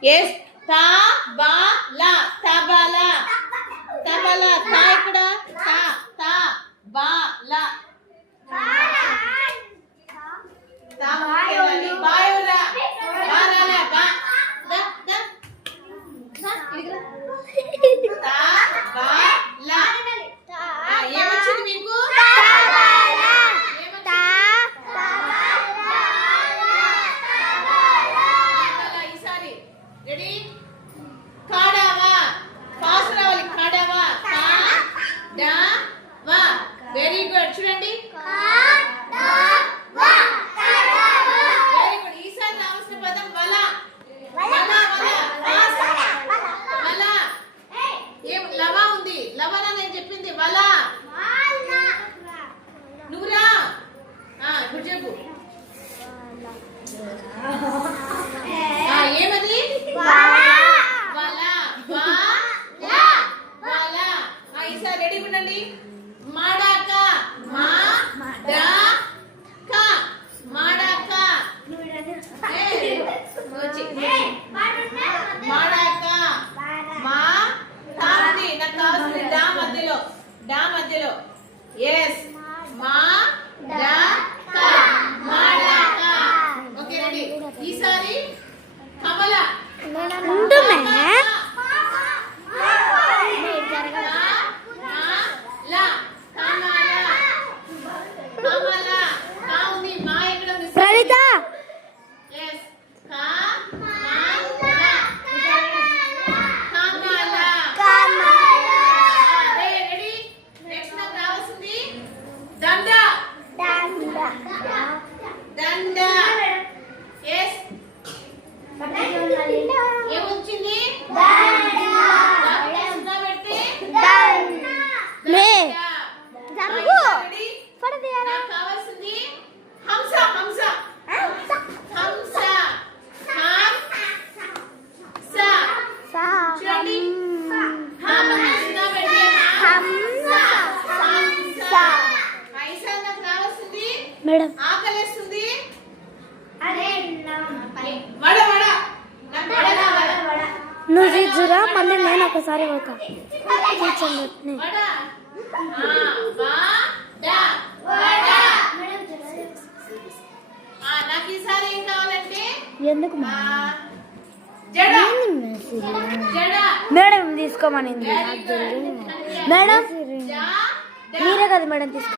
S தபாலா தபாலா. లవ ఉంది లవన నేను చెప్పింది వల నువ్వురా ఇప్పుడు చెప్పు ఏమది ఈసారి రెడీ ఉండండి మాడాక ఒకసారి మేడం. ఆకలేస్తుంది? అరే వడ వడ. నువ్వు చూచురా మళ్ళీ నేను ఒకసారి ఒక కూర్చోండి ఎందుకు మేడం? తీసుకోమని మేడం? మీరే కదా మేడం తీసుకో